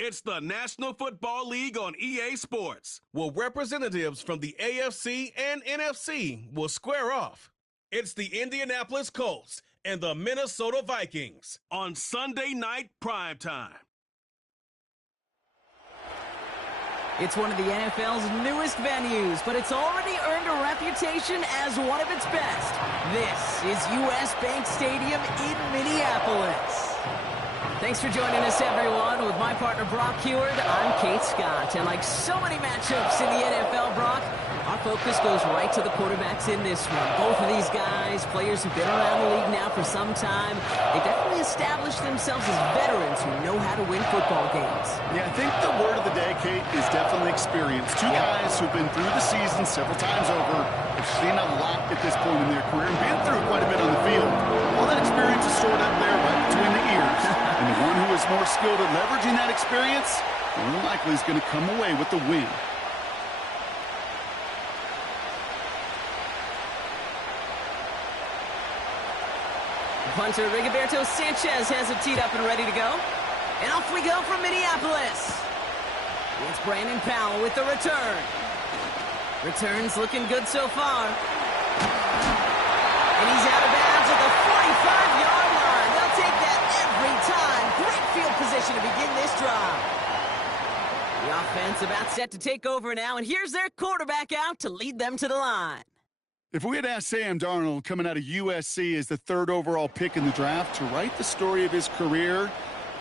It's the National Football League on EA Sports, where representatives from the AFC and NFC will square off. It's the Indianapolis Colts and the Minnesota Vikings on Sunday night primetime. It's one of the NFL's newest venues, but it's already earned a reputation as one of its best. This is U.S. Bank Stadium in Minneapolis. Thanks for joining us, everyone. With my partner, Brock Heward, I'm Kate Scott. And like so many matchups in the NFL, Brock, our focus goes right to the quarterbacks in this one. Both of these guys, players who've been around the league now for some time, they definitely established themselves as veterans who know how to win football games. Yeah, I think the word of the day, Kate, is definitely experience. Two guys who've been through the season several times over, have seen a lot at this point in their career, and been through quite a bit on the field. All that experience is stored up there right between the ears. And the one who is more skilled at leveraging that experience, more than likely is going to come away with the win. Punter Rigoberto Sanchez has it teed up and ready to go. And off we go from Minneapolis. It's Brandon Powell with the return. Return's looking good so far. And he's out of bounds at the 45-yard line. They'll take that every time. Great field position to begin this drive. The offense about set to take over now, and here's their quarterback out to lead them to the line. If we had asked Sam Darnold, coming out of USC as the third overall pick in the draft, to write the story of his career,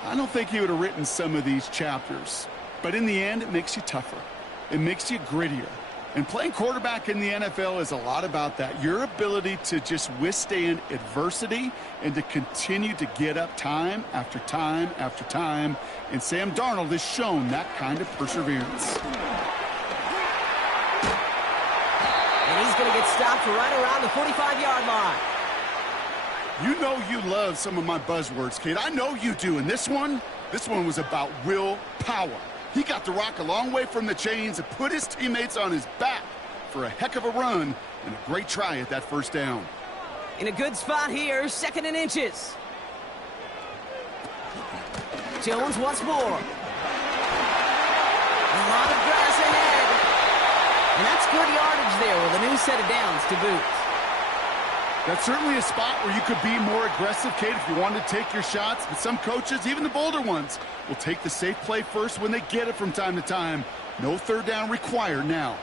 I don't think he would have written some of these chapters. But in the end, it makes you tougher. It makes you grittier. And playing quarterback in the NFL is a lot about that. Your ability to just withstand adversity and to continue to get up time after time after time. And Sam Darnold has shown that kind of perseverance. And he's going to get stopped right around the 45-yard line. You know you love some of my buzzwords, Kate. I know you do. And this one was about willpower. He got the rock a long way from the chains and put his teammates on his back for a heck of a run and a great try at that first down. In a good spot here, 2nd and inches. Jones once more. A lot of grass ahead. And that's good yardage there with a new set of downs to boot. That's certainly a spot where you could be more aggressive, Kate, if you wanted to take your shots. But some coaches, even the bolder ones, will take the safe play first when they get it from time to time. No third down required now.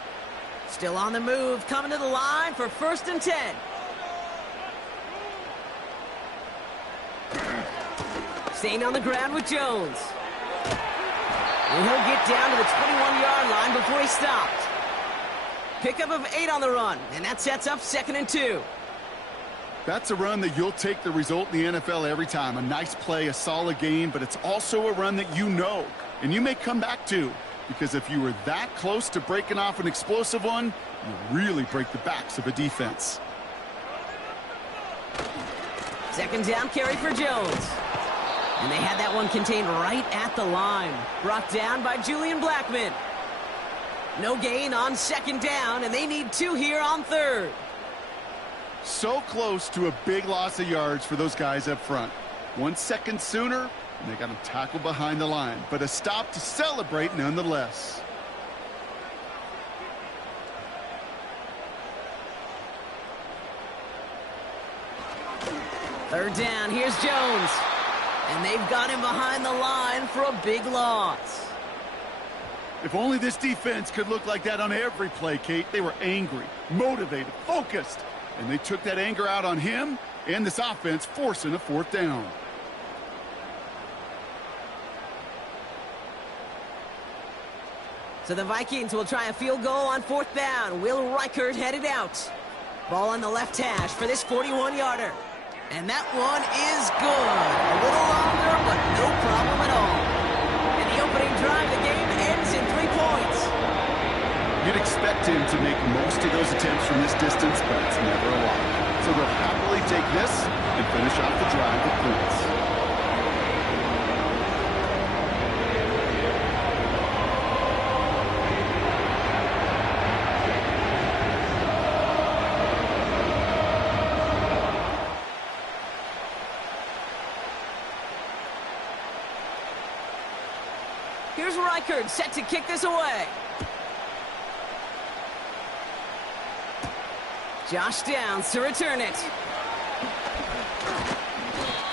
Still on the move, coming to the line for 1st and 10. Staying on the ground with Jones. And he'll get down to the 21-yard line before he stopped. Pickup of 8 on the run, and that sets up 2nd and 2. That's a run that you'll take the result in the NFL every time. A nice play, a solid game, but it's also a run that you know, and you may come back to, because if you were that close to breaking off an explosive one, you really break the backs of a defense. 2nd down carry for Jones. And they had that one contained right at the line. Brought down by Julian Blackmon. No gain on 2nd down, and they need 2 here on 3rd. So close to a big loss of yards for those guys up front. 1 second sooner, and they got him tackled behind the line. But a stop to celebrate nonetheless. Third down, here's Jones. And they've got him behind the line for a big loss. If only this defense could look like that on every play, Kate. They were angry, motivated, focused. And they took that anger out on him and this offense, forcing a 4th down. So the Vikings will try a field goal on 4th down. Will Reichert headed out. Ball on the left hash for this 41-yarder. And that one is good. A little longer, but no problem at all. And the opening drive of the game ends in 3 points. You'd expect him to make most of those attempts from this distance, but it's never a lot. So they'll happily take this and finish off the drive with points. Here's Reichard set to kick this away. Josh Downs to return it.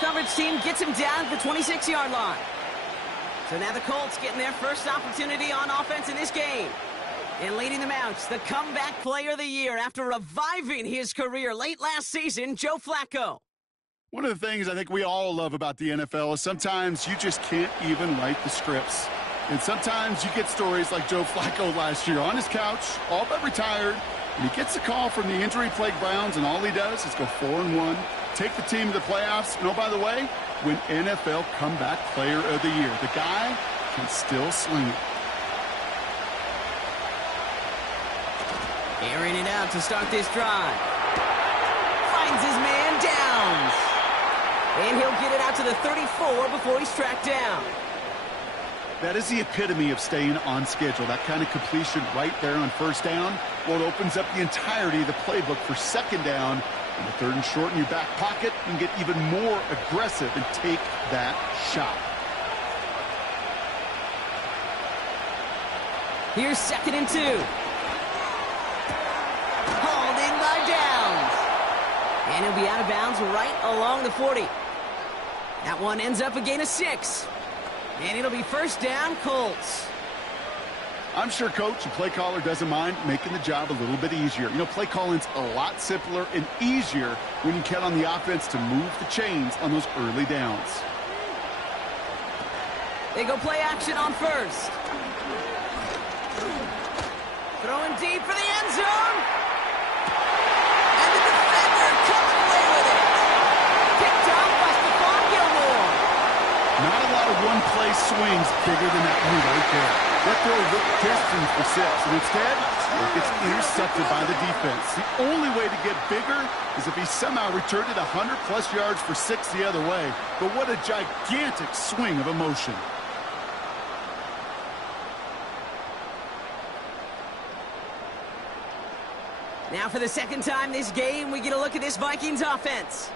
Coverage team gets him down at the 26-yard line. So now the Colts getting their first opportunity on offense in this game. And leading them out, the comeback player of the year after reviving his career late last season, Joe Flacco. One of the things I think we all love about the NFL is sometimes you just can't even write the scripts. And sometimes you get stories like Joe Flacco last year on his couch, all but retired, and he gets a call from the injury-plagued Browns, and all he does is go 4-1, take the team to the playoffs, and oh, by the way, win NFL Comeback Player of the Year. The guy can still sling it. Airing it out to start this drive. Finds his man Downs. And he'll get it out to the 34 before he's tracked down. That is the epitome of staying on schedule. That kind of completion right there on first down. Well, it opens up the entirety of the playbook for second down. And the third and short in your back pocket, you can get even more aggressive and take that shot. Here's 2nd and 2. Hauled in by Downs. And he'll be out of bounds right along the 40. That one ends up a gain of 6. And it'll be first down, Colts. I'm sure coach and play caller doesn't mind making the job a little bit easier. You know, play calling's a lot simpler and easier when you count on the offense to move the chains on those early downs. They go play action on first. Throwing deep for the end zone. And the defender comes away with it. Picked off by Stephon Gilmore. Not a lot of one-play swings bigger than that move right there. That throw looked destined for 6, and instead, it gets intercepted by the defense. The only way to get bigger is if he somehow returned it 100-plus yards for 6 the other way. But what a gigantic swing of emotion. Now for the second time this game, we get a look at this Vikings offense.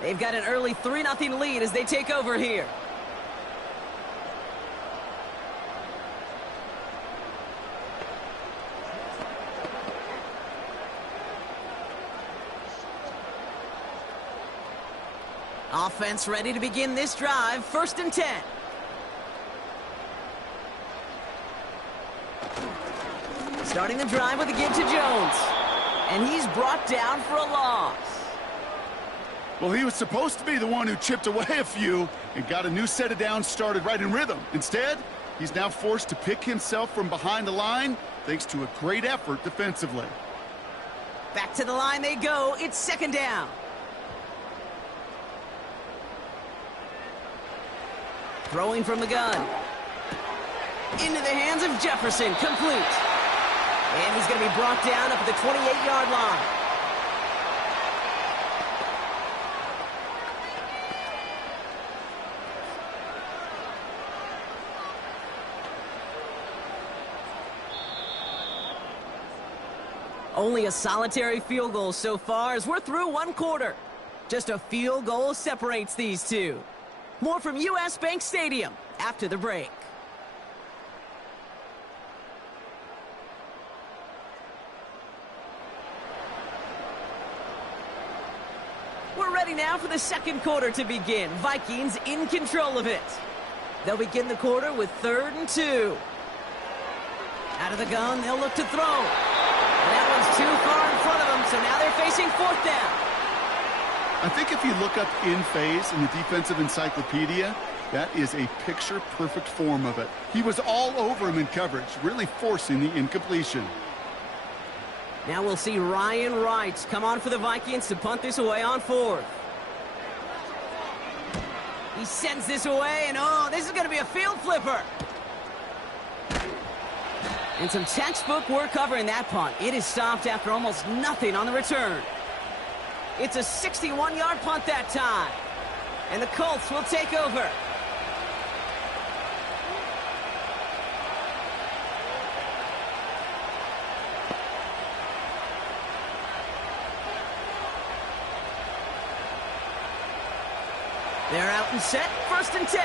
They've got an early 3-0 lead as they take over here. Offense ready to begin this drive. 1st and 10. Starting the drive with a give to Jones. And he's brought down for a loss. Well, he was supposed to be the one who chipped away a few and got a new set of downs started right in rhythm. Instead, he's now forced to pick himself from behind the line thanks to a great effort defensively. Back to the line they go. It's 2nd down. Throwing from the gun. Into the hands of Jefferson. Complete. And he's going to be brought down up at the 28-yard line. Only a solitary field goal so far as we're through 1 quarter. Just a field goal separates these two. More from U.S. Bank Stadium after the break. We're ready now for the second quarter to begin. Vikings in control of it. They'll begin the quarter with 3rd and 2. Out of the gun, they'll look to throw. And that one's too far in front of them, so now they're facing 4th down. I think if you look up in phase in the defensive encyclopedia, that is a picture-perfect form of it. He was all over him in coverage, really forcing the incompletion. Now we'll see Ryan Wright come on for the Vikings to punt this away on 4th. He sends this away, and oh, this is going to be a field flipper. And some textbook work covering that punt. It is stopped after almost nothing on the return. It's a 61-yard punt that time. And the Colts will take over. They're out and set. 1st and 10.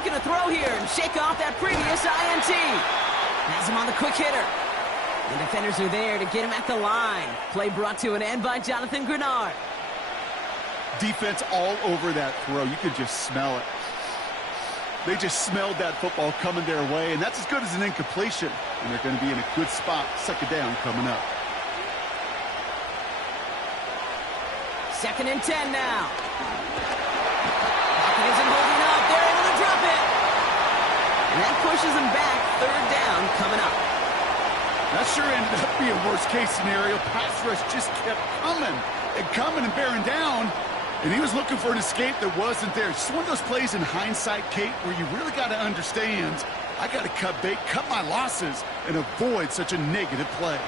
looking to throw here and shake off that previous INT. Has him on the quick hitter. The defenders are there to get him at the line. Play brought to an end by Jonathan Grenard. Defense all over that throw. You could just smell it. They just smelled that football coming their way, and that's as good as an incompletion. And they're going to be in a good spot. Second down coming up. 2nd and 10 now. Pocket isn't holding up. They're able to drop it. And that pushes them back. 3rd down coming up. That sure ended up being worst-case scenario. Pass rush just kept coming and bearing down. And he was looking for an escape that wasn't there. It's one of those plays in hindsight, Kate, where you really got to understand, I got to cut bait, cut my losses, and avoid such a negative play.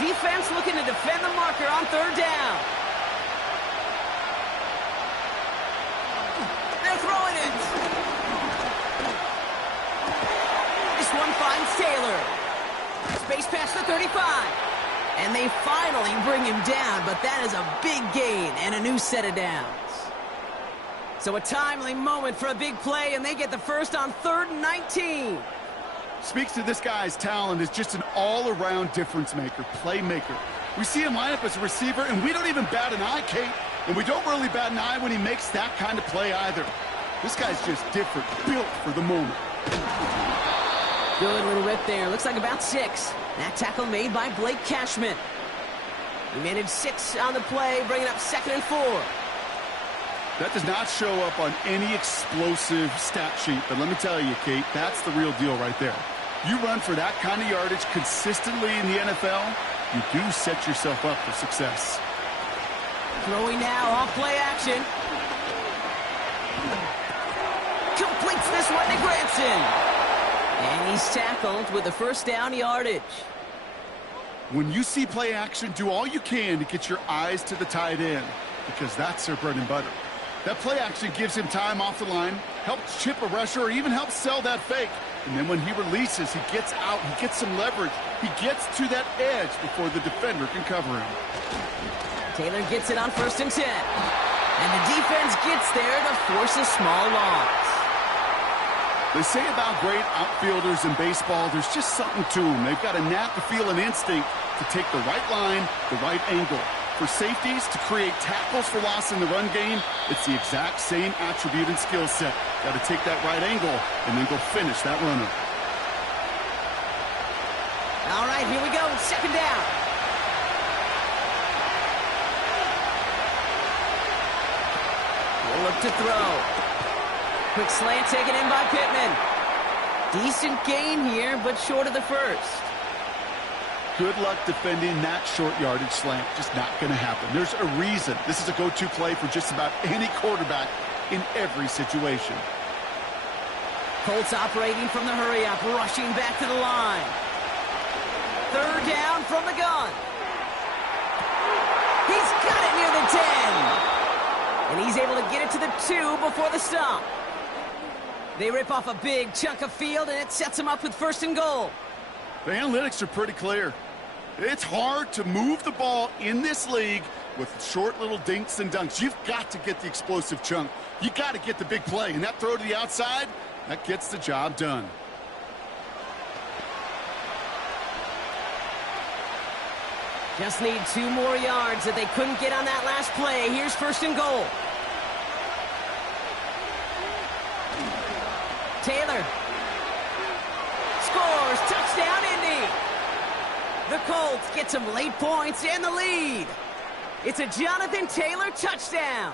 Defense looking to defend the marker on 3rd down. They're throwing it. This one finds Taylor. Space past the 35. And they finally bring him down, but that is a big gain and a new set of downs. So a timely moment for a big play, and they get the first on 3rd and 19. Speaks to this guy's talent as just an all-around difference maker, playmaker. We see him line up as a receiver, and we don't even bat an eye, Kate. And we don't really bat an eye when he makes that kind of play either. This guy's just different, built for the moment. Good little rip there. Looks like about 6. That tackle made by Blake Cashman. He managed 6 on the play, bringing up 2nd and 4. That does not show up on any explosive stat sheet, but let me tell you, Kate, that's the real deal right there. You run for that kind of yardage consistently in the NFL, you do set yourself up for success. Throwing now off play action. Completes this one to Granson. And he's tackled with the 1st down yardage. When you see play action, do all you can to get your eyes to the tight end, because that's their bread and butter. That play action gives him time off the line, helps chip a rusher, or even helps sell that fake. And then when he releases, he gets out, he gets some leverage. He gets to that edge before the defender can cover him. Taylor gets it on 1st and 10. And the defense gets there to force a small loss. They say about great outfielders in baseball, there's just something to them. They've got a knack, a feel, an instinct to take the right line, the right angle. For safeties to create tackles for loss in the run game, it's the exact same attribute and skill set. Got to take that right angle and then go finish that runner. All right, here we go. 2nd down. We'll look to throw. Quick slant taken in by Pittman. Decent gain here, but short of the 1st. Good luck defending that short yardage slant. Just not going to happen. There's a reason. This is a go-to play for just about any quarterback in every situation. Colts operating from the hurry-up, rushing back to the line. 3rd down from the gun. He's got it near the 10. And he's able to get it to the 2 before the stop. They rip off a big chunk of field, and it sets them up with 1st and goal. The analytics are pretty clear. It's hard to move the ball in this league with short little dinks and dunks. You've got to get the explosive chunk. You got to get the big play. And that throw to the outside, that gets the job done. Just need 2 more yards that they couldn't get on that last play. Here's 1st and goal. Taylor scores. Touchdown, Indy. The Colts get some late points and the lead. It's a Jonathan Taylor touchdown.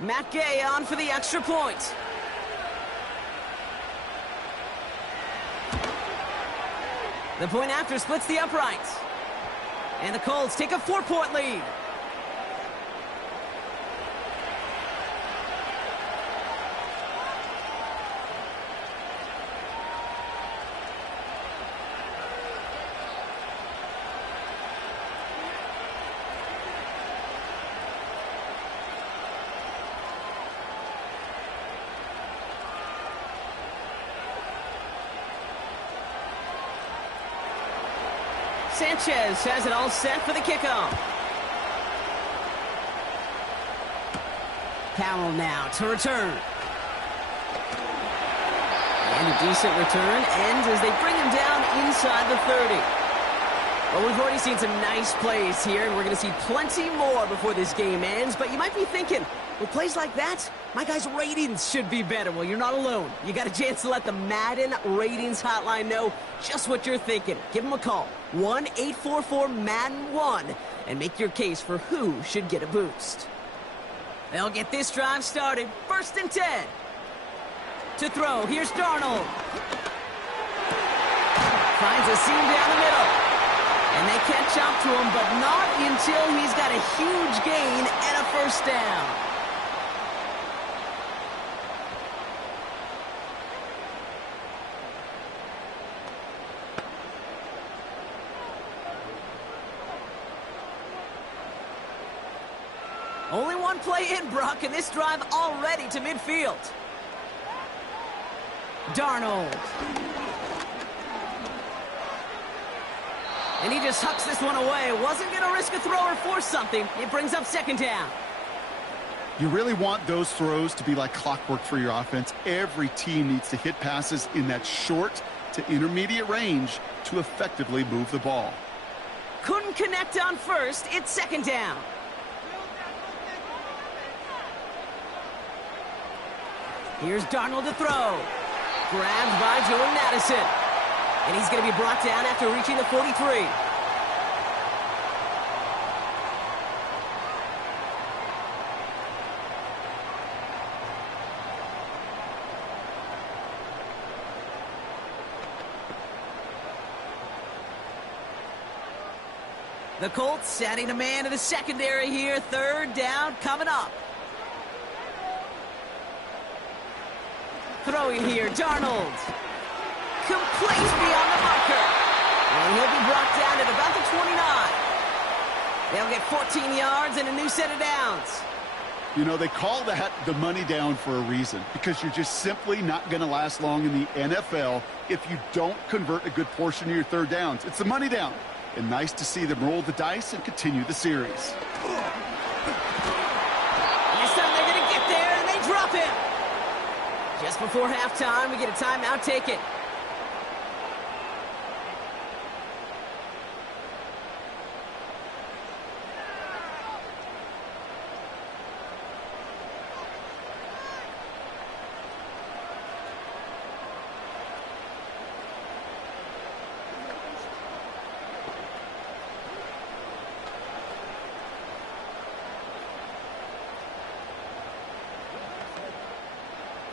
Matt Gay on for the extra point. The point after splits the uprights. And the Colts take a 4-point lead. Sanchez has it all set for the kickoff. Powell now to return. And a decent return ends as they bring him down inside the 30. Well, we've already seen some nice plays here, and we're going to see plenty more before this game ends. But you might be thinking, with plays like that, my guys' ratings should be better. Well, you're not alone. You got a chance to let the Madden ratings hotline know just what you're thinking. Give them a call, 1-844-MADDEN-1, and make your case for who should get a boost. They'll get this drive started. 1st and 10. To throw, here's Darnold. Finds a seam down the middle. And they catch up to him, but not until he's got a huge gain and a 1st down. Only one play in, Brock, and this drive already to midfield. Darnold. And he just hucks this one away. Wasn't going to risk a throw or force something. It brings up 2nd down. You really want those throws to be like clockwork for your offense. Every team needs to hit passes in that short to intermediate range to effectively move the ball. Couldn't connect on 1st. It's 2nd down. Here's Darnold to throw. Grabbed by Jordan Addison. And he's going to be brought down after reaching the 43. The Colts adding a man to the secondary here. 3rd down coming up. Throwing here, Darnold. Complete beyond the marker. And he'll be brought down at about the 29. They'll get 14 yards and a new set of downs. You know, they call that the money down for a reason, because you're just simply not going to last long in the NFL if you don't convert a good portion of your 3rd downs. It's the money down. And nice to see them roll the dice and continue the series. This time they're going to get there, and they drop him. Just before halftime, we get a timeout taken.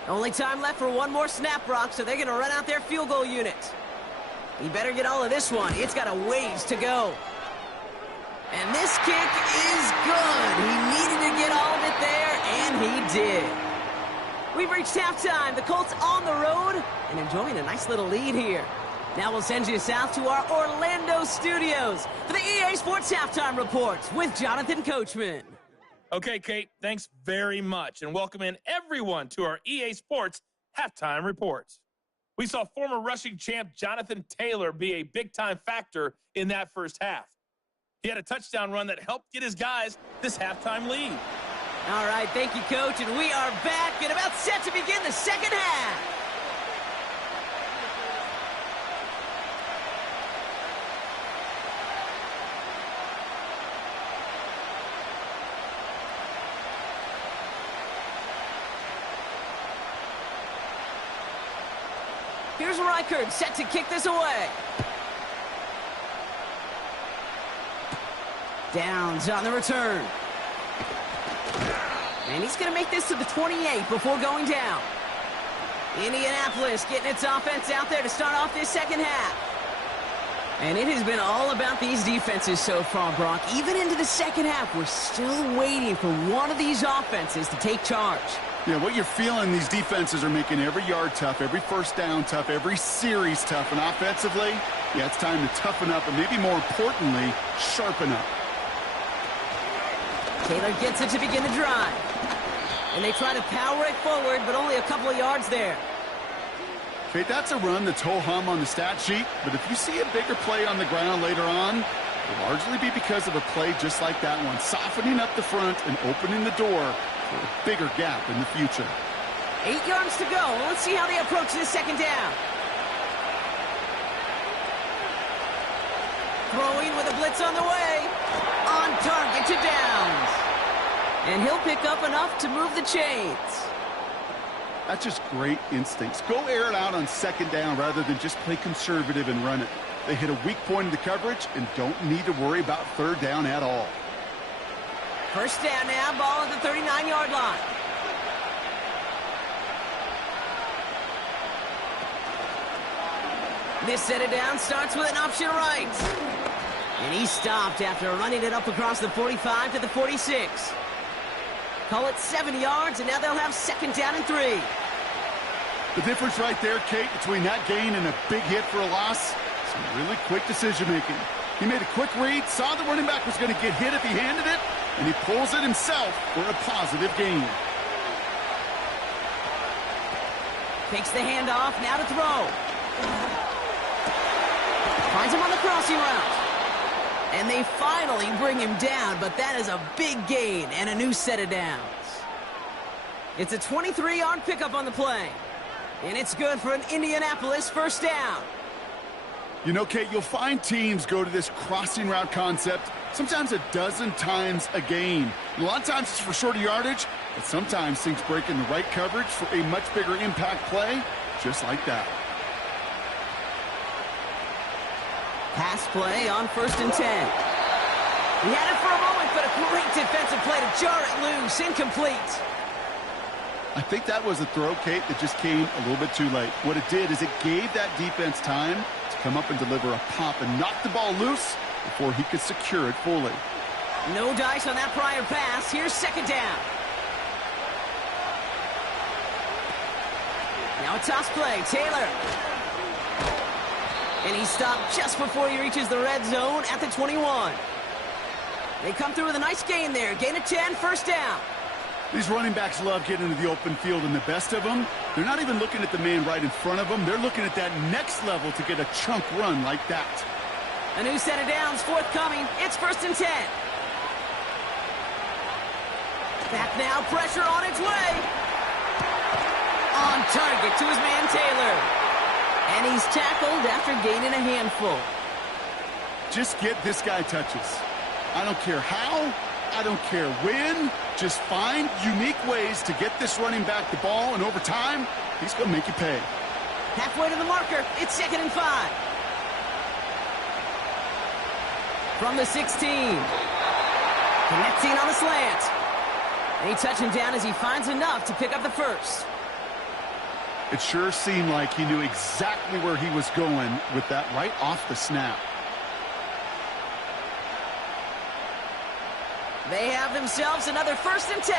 Only time left for one more snap, Brock, so they're going to run out their field goal unit. He better get all of this one. It's got a ways to go. And this kick is good. He needed to get all of it there, and he did. We've reached halftime. The Colts on the road and enjoying a nice little lead here. Now we'll send you south to our Orlando studios for the EA Sports Halftime Reports with Jonathan Coachman. Okay, Kate, thanks very much, and welcome in everyone to our EA Sports Halftime Reports. We saw former rushing champ Jonathan Taylor be a big-time factor in that first half. He had a touchdown run that helped get his guys this halftime lead. All right, thank you, Coach, and we are back and about set to begin the second half. Here's Reichard set to kick this away. Downs on the return. And he's going to make this to the 28 before going down. Indianapolis getting its offense out there to start off this second half. And it has been all about these defenses so far, Brock. Even into the second half, we're still waiting for one of these offenses to take charge. Yeah, what you're feeling, these defenses are making every yard tough, every first down tough, every series tough. And offensively, yeah, it's time to toughen up and maybe more importantly, sharpen up. Taylor gets it to begin the drive. And they try to power it forward, but only a couple of yards there. Okay, that's a run that's ho-hum on the stat sheet, but if you see a bigger play on the ground later on, it'll largely be because of a play just like that one, softening up the front and opening the door for a bigger gap in the future. 8 yards to go. Let's see how they approach this second down. Throwing with a blitz on the way. On target to Downs. And he'll pick up enough to move the chains. That's just great instincts. Go air it out on second down rather than just play conservative and run it. They hit a weak point in the coverage and don't need to worry about third down at all. First down now, ball at the 39-yard line. This set it down starts with an option right. And he stopped after running it up across the 45 to the 46. Call it 7 yards, and now they'll have second down and 3. The difference right there, Kate, between that gain and a big hit for a loss, some really quick decision-making. He made a quick read, saw the running back was going to get hit if he handed it, and he pulls it himself for a positive gain. Takes the handoff, now to throw. Finds him on the crossing route. And they finally bring him down, but that is a big gain and a new set of downs. It's a 23-yard pickup on the play. And it's good for an Indianapolis first down. You know, Kate, you'll find teams go to this crossing route concept sometimes a dozen times a game. A lot of times it's for shorter yardage, but sometimes things break in the right coverage for a much bigger impact play, just like that. Pass play on 1st and 10. He had it for a moment, but a great defensive play to jar it loose. Incomplete. I think that was a throw, Kate, that just came a little bit too late. What it did is it gave that defense time to come up and deliver a pop and knock the ball loose before he could secure it fully. No dice on that prior pass. Here's second down. Now a toss play. Taylor. And he stopped just before he reaches the red zone at the 21. They come through with a nice gain there. Gain of 10, first down. These running backs love getting into the open field, and the best of them, they're not even looking at the man right in front of them. They're looking at that next level to get a chunk run like that. A new set of downs forthcoming. It's 1st and 10. Back now, pressure on its way. On target to his man Taylor. And he's tackled after gaining a handful. Just get this guy touches. I don't care how, I don't care when. Just find unique ways to get this running back the ball, and over time, he's going to make you pay. Halfway to the marker, it's 2nd and 5. From the 16. Connecting on the slant. And he touches him down as he finds enough to pick up the first. It sure seemed like he knew exactly where he was going with that right off the snap. They have themselves another 1st and 10.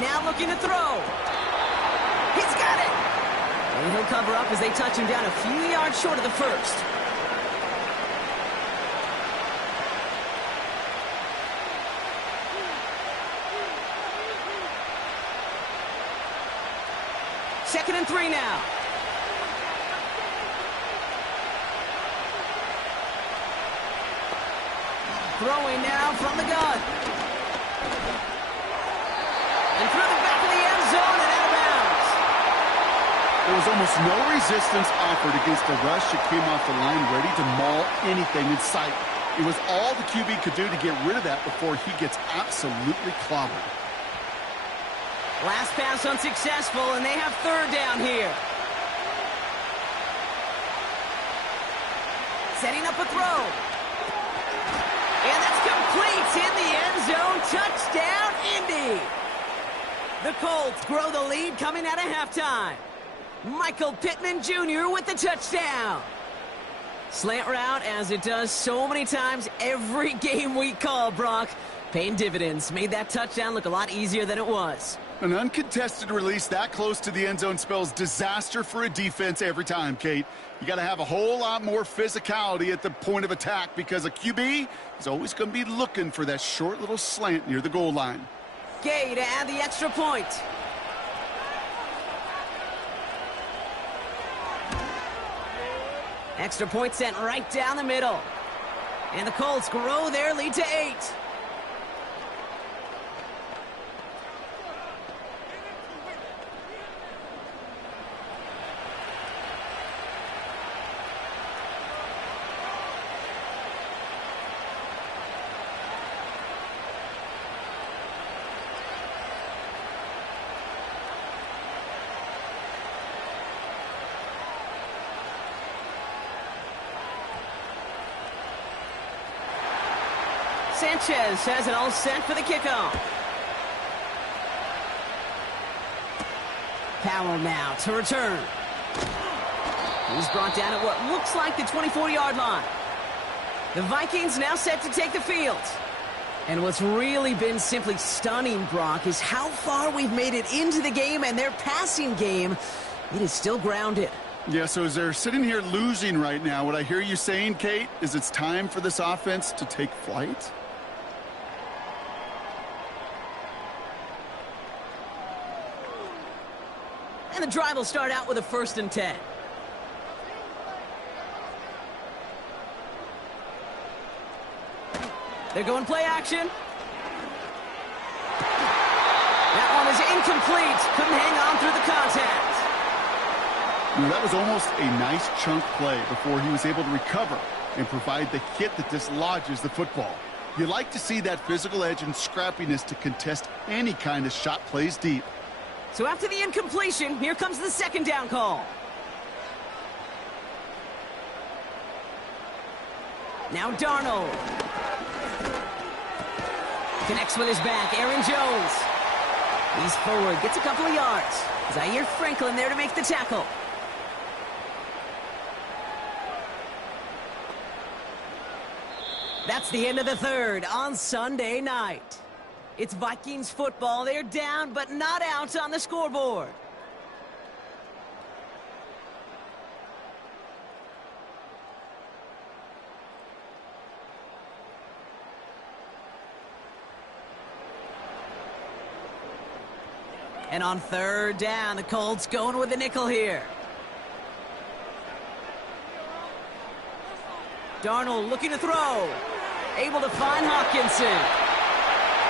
Now looking to throw. He's got it. And he'll cover up as they touch him down a few yards short of the first. Second and 3 now. Throwing now from the gun. And through the back of the end zone and out of bounds. There was almost no resistance offered against a rush that came off the line ready to maul anything in sight. It was all the QB could do to get rid of that before he gets absolutely clobbered. Last pass unsuccessful, and they have third down here. Setting up a throw. And that's complete in the end zone. Touchdown, Indy. The Colts grow the lead coming out of halftime. Michael Pittman Jr. with the touchdown. Slant route, as it does so many times every game we call, Brock. Paying dividends. Made that touchdown look a lot easier than it was. An uncontested release that close to the end zone spells disaster for a defense every time, Kate. You got to have a whole lot more physicality at the point of attack because a QB is always going to be looking for that short little slant near the goal line. Gay to add the extra point. Extra point sent right down the middle. And the Colts grow their lead to 8. Sanchez has it all set for the kickoff. Powell now to return. He's brought down at what looks like the 24-yard line. The Vikings now set to take the field. And what's really been simply stunning, Brock, is how far we've made it into the game, and their passing game, it is still grounded. Yeah, so as they're sitting here losing right now, what I hear you saying, Kate, is it's time for this offense to take flight? And the drive will start out with a 1st and 10. They're going play action. That one is incomplete. Couldn't hang on through the contact. That was almost a nice chunk play before he was able to recover and provide the hit that dislodges the football. You like to see that physical edge and scrappiness to contest any kind of shot plays deep. So after the incompletion, here comes the 2nd down call. Now Darnold. Connects with his back, Aaron Jones. He's forward, gets a couple of yards. Zaire Franklin there to make the tackle. That's the end of the 3rd on Sunday night. It's Vikings football. They're down, but not out on the scoreboard. And on 3rd down, the Colts going with the nickel here. Darnold looking to throw. Able to find Hawkinson.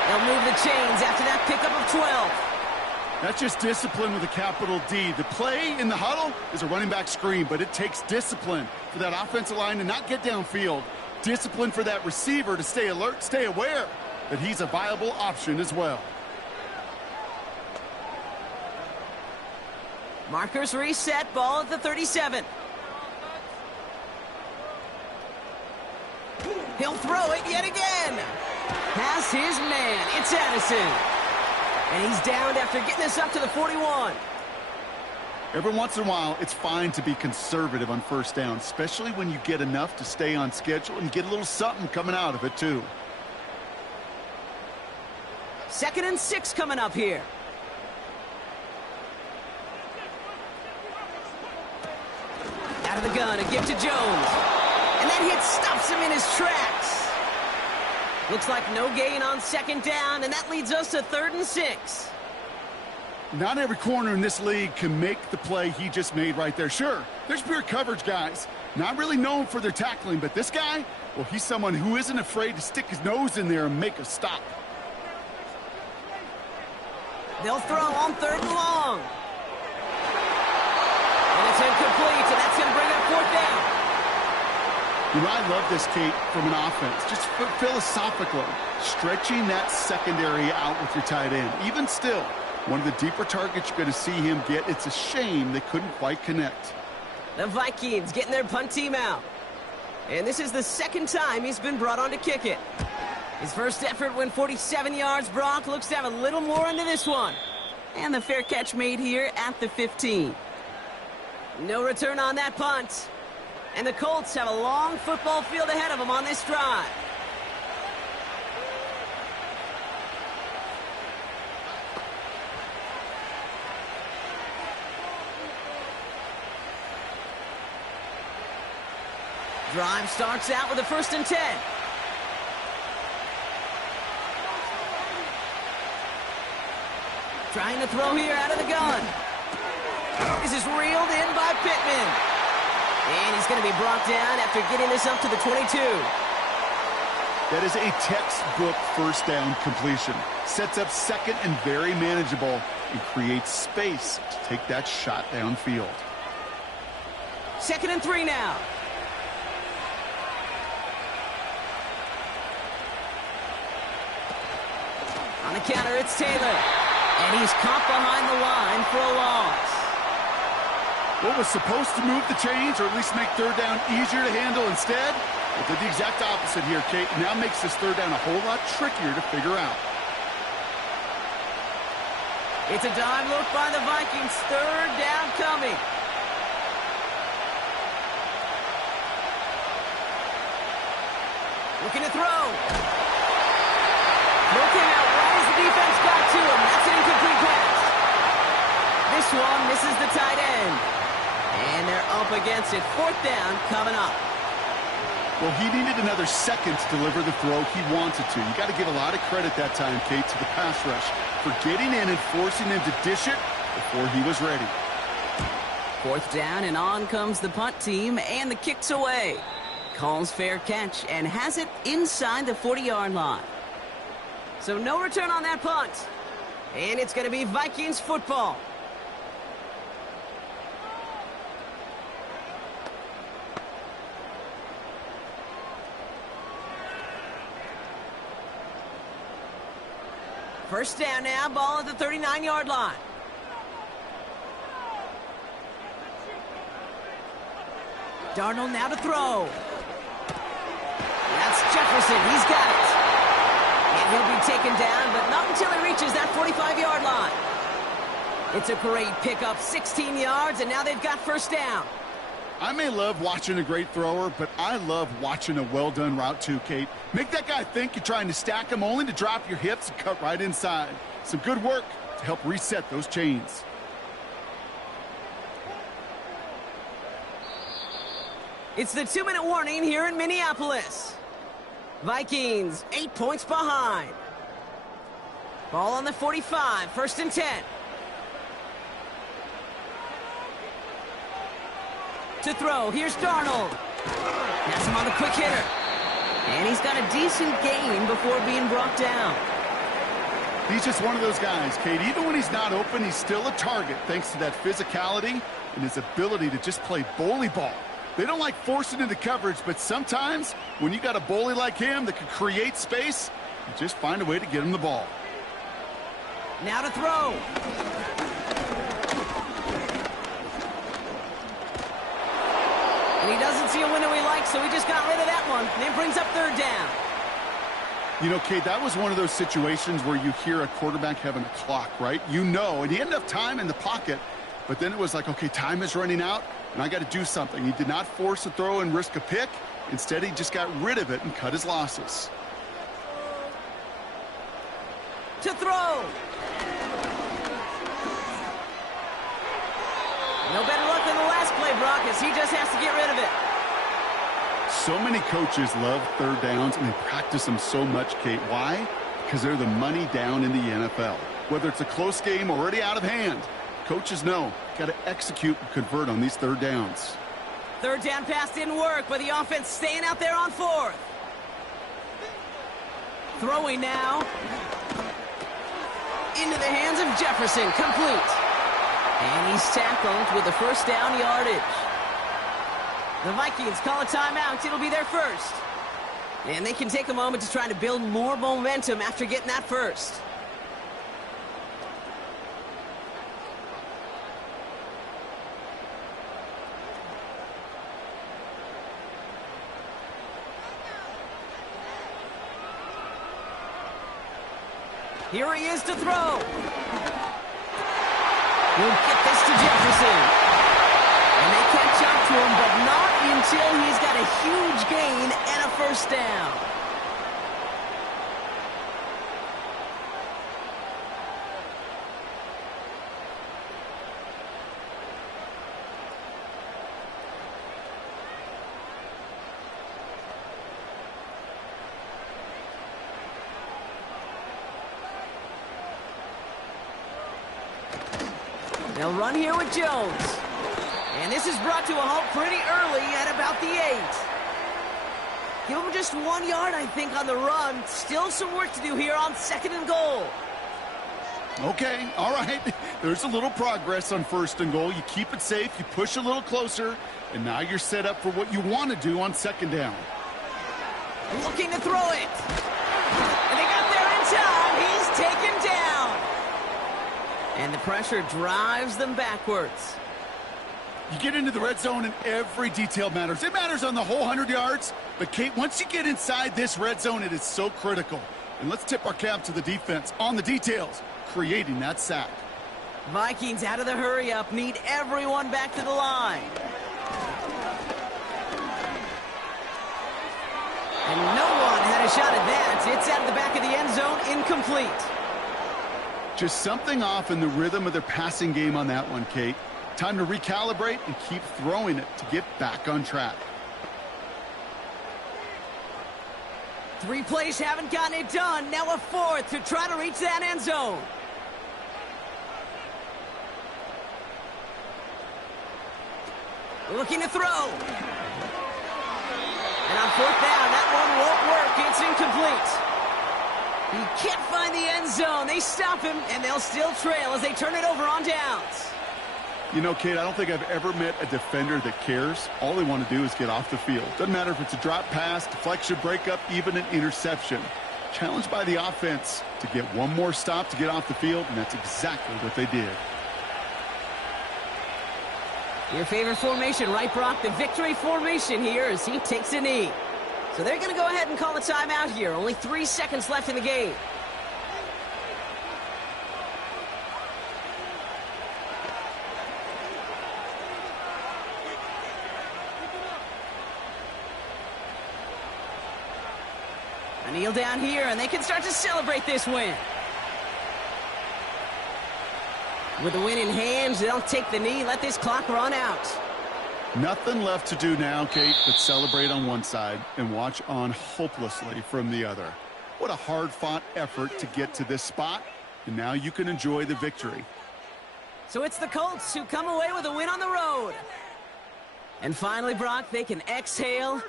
They'll move the chains after that pickup of 12. That's just discipline with a capital D. The play in the huddle is a running back screen, but it takes discipline for that offensive line to not get downfield. Discipline for that receiver to stay alert, stay aware that he's a viable option as well. Markers reset, ball at the 37. He'll throw it yet again. Has his man. It's Addison. And he's downed after getting this up to the 41. Every once in a while, it's fine to be conservative on 1st down, especially when you get enough to stay on schedule and get a little something coming out of it, too. 2nd and 6 coming up here. Out of the gun, a give to Jones. And that hit stops him in his tracks. Looks like no gain on 2nd down, and that leads us to 3rd and 6. Not every corner in this league can make the play he just made right there. Sure, there's pure coverage guys, not really known for their tackling, but this guy, well, he's someone who isn't afraid to stick his nose in there and make a stop. They'll throw on 3rd and long. And it's incomplete, and that's going to bring up 4th down. You know, I love this, Kate, from an offense. Just philosophically, stretching that secondary out with your tight end. Even still, one of the deeper targets you're going to see him get. It's a shame they couldn't quite connect. The Vikings getting their punt team out. And this is the 2nd time he's been brought on to kick it. His first effort went 47 yards. Brock looks to have a little more into this one. And the fair catch made here at the 15. No return on that punt. And the Colts have a long football field ahead of them on this drive. Drive starts out with a 1st and 10. Trying to throw here out of the gun. This is reeled in by Pittman. And he's going to be brought down after getting this up to the 22. That is a textbook first down completion. Sets up second and very manageable and creates space to take that shot downfield. 2nd and 3 now. On the counter, it's Taylor. And he's caught behind the line for a loss. What was supposed to move the chains, or at least make third down easier to handle instead, it did the exact opposite here, Kate. Now makes this third down a whole lot trickier to figure out. It's a dive look by the Vikings. 3rd down coming. Looking to throw. Looking out right as the defense got to him. That's an incomplete pass. This one misses the tight end. And they're up against it. 4th down coming up. Well, he needed another second to deliver the throw he wanted to. You got to give a lot of credit that time, Kate, to the pass rush for getting in and forcing him to dish it before he was ready. 4th down, and on comes the punt team, and the kick's away. Calls fair catch and has it inside the 40-yard line. So no return on that punt. And it's going to be Vikings football. First down now, ball at the 39-yard line. Darnold now to throw. That's Jefferson. He's got it. And he'll be taken down, but not until he reaches that 45-yard line. It's a great pickup, 16 yards, and now they've got first down. I may love watching a great thrower, but I love watching a well-done route too, Kate. Make that guy think you're trying to stack him only to drop your hips and cut right inside. Some good work to help reset those chains. It's the 2-minute warning here in Minneapolis. Vikings, 8 points behind. Ball on the 45, 1st and 10. To throw, here's Darnold. That's him on the quick hitter. And he's got a decent gain before being brought down. He's just one of those guys, Kate. Even when he's not open, he's still a target thanks to that physicality and his ability to just play bully ball. They don't like forcing into coverage, but sometimes when you got a bully like him that can create space, you just find a way to get him the ball. Now to throw. And he doesn't see a window he likes, so he just got rid of that one. And it brings up 3rd down. You know, Kate, that was one of those situations where you hear a quarterback having a clock, right? You know, and he had enough time in the pocket, but then it was like, okay, time is running out, and I got to do something. He did not force a throw and risk a pick. Instead, he just got rid of it and cut his losses. To throw. No better luck than the last play, Brock, as he just has to get rid of it. So many coaches love third downs, and they practice them so much, Kate. Why? Because they're the money down in the NFL. Whether it's a close game already out of hand, coaches know, got to execute and convert on these third downs. 3rd down pass didn't work, but the offense staying out there on 4th. Throwing now. Into the hands of Jefferson, complete. And he's tackled with the 1st down yardage. The Vikings call a timeout. It'll be their first. And they can take a moment to try to build more momentum after getting that first. Here he is to throw. He'll get this to Jefferson. And until he's got a huge gain and a first down. They'll run here with Jones. And this is brought to a halt pretty early at about the 8. Give him just 1 yard, I think, on the run. Still some work to do here on 2nd and goal. Okay, all right. There's a little progress on 1st and goal. You keep it safe, you push a little closer, and now you're set up for what you want to do on 2nd down. Looking to throw it. And they got there in time. He's taken down. And the pressure drives them backwards. You get into the red zone and every detail matters. It matters on the whole 100 yards. But, Kate, once you get inside this red zone, it is so critical. And let's tip our cap to the defense on the details, creating that sack. Vikings out of the hurry-up need everyone back to the line. And no one had a shot at that. It's out of the back of the end zone, incomplete. Just something off in the rhythm of their passing game on that one, Kate. Time to recalibrate and keep throwing it to get back on track. 3 plays haven't gotten it done. Now a 4th to try to reach that end zone. Looking to throw. And on 4th down, that one won't work. It's incomplete. He can't find the end zone. They stop him, and they'll still trail as they turn it over on downs. You know, Kate, I don't think I've ever met a defender that cares. All they want to do is get off the field. Doesn't matter if it's a drop pass, deflection, breakup, even an interception. Challenged by the offense to get one more stop to get off the field, and that's exactly what they did. Your favorite formation, right, Brock? The victory formation here as he takes a knee. So they're going to go ahead and call a timeout here. Only 3 seconds left in the game. A kneel down here, and they can start to celebrate this win. With the win in hand, they'll take the knee, let this clock run out. Nothing left to do now, Kate, but celebrate on one side and watch on hopelessly from the other. What a hard-fought effort to get to this spot, and now you can enjoy the victory. So it's the Colts who come away with a win on the road. And finally, Brock, they can exhale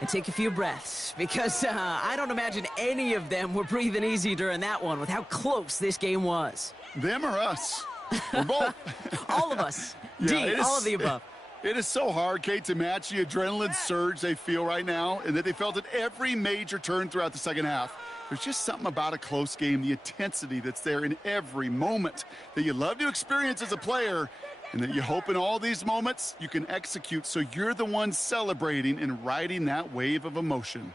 and take a few breaths, because I don't imagine any of them were breathing easy during that one with how close this game was. Them or us? We're both. All of us. Yeah, all of the above. It is so hard, Kate, to match the adrenaline surge they feel right now and that they felt at every major turn throughout the second half. There's just something about a close game, the intensity that's there in every moment that you love to experience as a player, and that you hope in all these moments you can execute so you're the one celebrating and riding that wave of emotion.